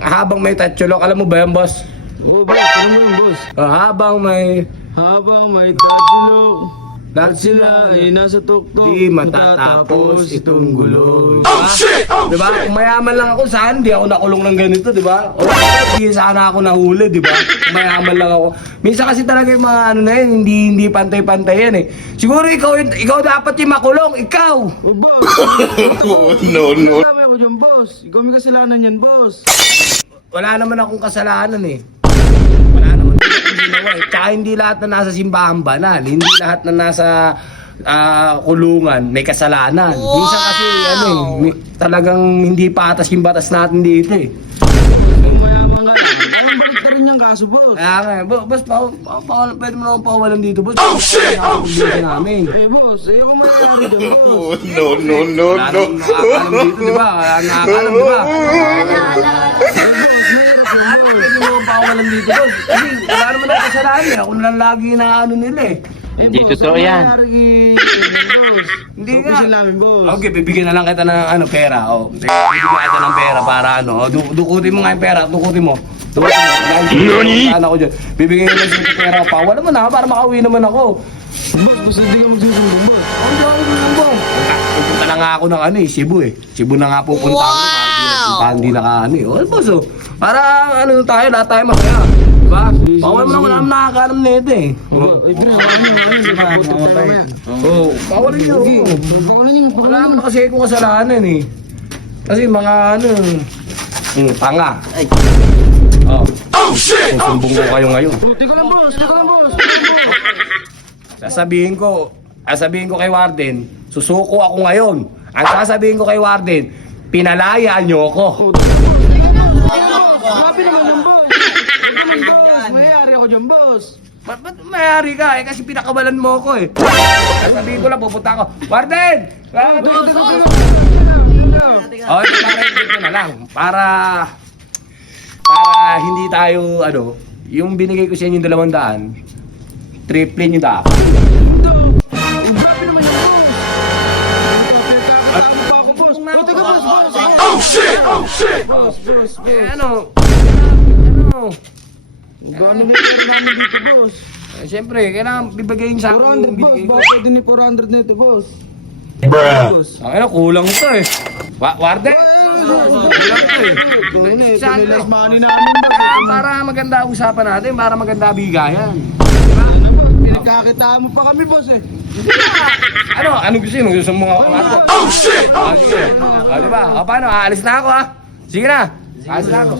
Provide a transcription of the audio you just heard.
habang may tatsulok, alam mo ba yan, boss? Oo, boss. Ano mo yun, boss? Habang may Tatsilog. At sila sila ay nasa tuktok. di matatapos itong gulo. Oh, shit! Oh, Diba? Kung mayaman lang ako, saan di ako nakulong ng ganito, diba? O di sana ako nahuli, diba? Kung mayaman lang ako. Minsan kasi talaga yung mga ano na yun, hindi pantay-pantay yan eh. Siguro ikaw dapat yung makulong, ikaw! Oh, boss. no. Sabi ako dyan, boss. Ikaw may kasalanan yan, boss. Wala naman akong kasalanan eh. Wala naman akong ginawa eh. Tsaka hindi lahat na nasa simbahan banal. Hindi lahat na nasa kulungan may kasalanan. Minsan kasi ano eh, talagang hindi patas yung batas natin dito eh. Kung mayaman ka, parang balik ka rin yung kaso, boss. Kaya nga, boss, pwede mo naman pawalan dito, boss. Oh, shit! Namin. Eh, boss, eh, kung mayayari dyan, boss. No. Wala nang nakakalam dito, di ba? Wala nang nakakalam, di ba? Pwede mo pawalan dito, boss. Kasi wala naman ang kasalanan eh. Ako na lang lagi na ano nila eh. Hindi totoo yan. Hindi nga. Supisin namin, boss. Okay, bibigyan na lang kita ng ano, pera. Oh, bibigyan kita ng pera para ano. Oh, dukutin mo nga yung pera, dukutin mo. Nani? Ano ko dyan. Bibigyan ko lang sa pera. Pawalan mo na para makauwi naman ako. Boss, basta hindi ka magsusumbong, boss. Ang dami mo lang ba? Pupunta na nga ako ng ano eh, Cebu eh. Cebu na nga pupunta ako para hindi naka ano eh. Oh, boss oh. Para ano tayo, lahat tayo masaya. Diba? Pawalan mo na wala nakakaalam na ito eh. Ay, Dre, Oo, pawalan nyo. Wala naman kasi akong kasalanan eh. Kasi mga ano, tanga. Oh, shit! susumbong ko kayo ngayon. Teka lang, boss. Sasabihin ko kay Warden, susuko ako ngayon. Ang sasabihin ko kay Warden, pinalaya nyo ako. Grabe naman yung boss. Boss, mayayari ako dyan, boss. Ba't mayari ka eh? Kasi pinakabalan mo ako eh. Sasabihin ko lang, pupunta ako. Warden! Oh, ito na lang. Para hindi tayo, ano, yung binigay ko sa inyo yung 200, triple nyo dapat. Grabe naman yung boss. Teka, boss. Oh, shit! Boss. Eh ano? Gano'n yung pera namin dito, boss? Siyempre, kailangan bibigay sa akin 400, boss. Baka pwede ni 400 nito, boss. Boss. Ang ina, kulang ito eh. Warden! Kulang ito eh. Pinilas money namin, boss. Para maganda usapan natin, para maganda bigayan. Pinagkakitaan mo pa kami, boss eh. Ano gusto mo? Gusto mo nga ako? Oh, shit! Sige. Diba? Paano? Aalis na ako ha? Sige na. Aalis na ako.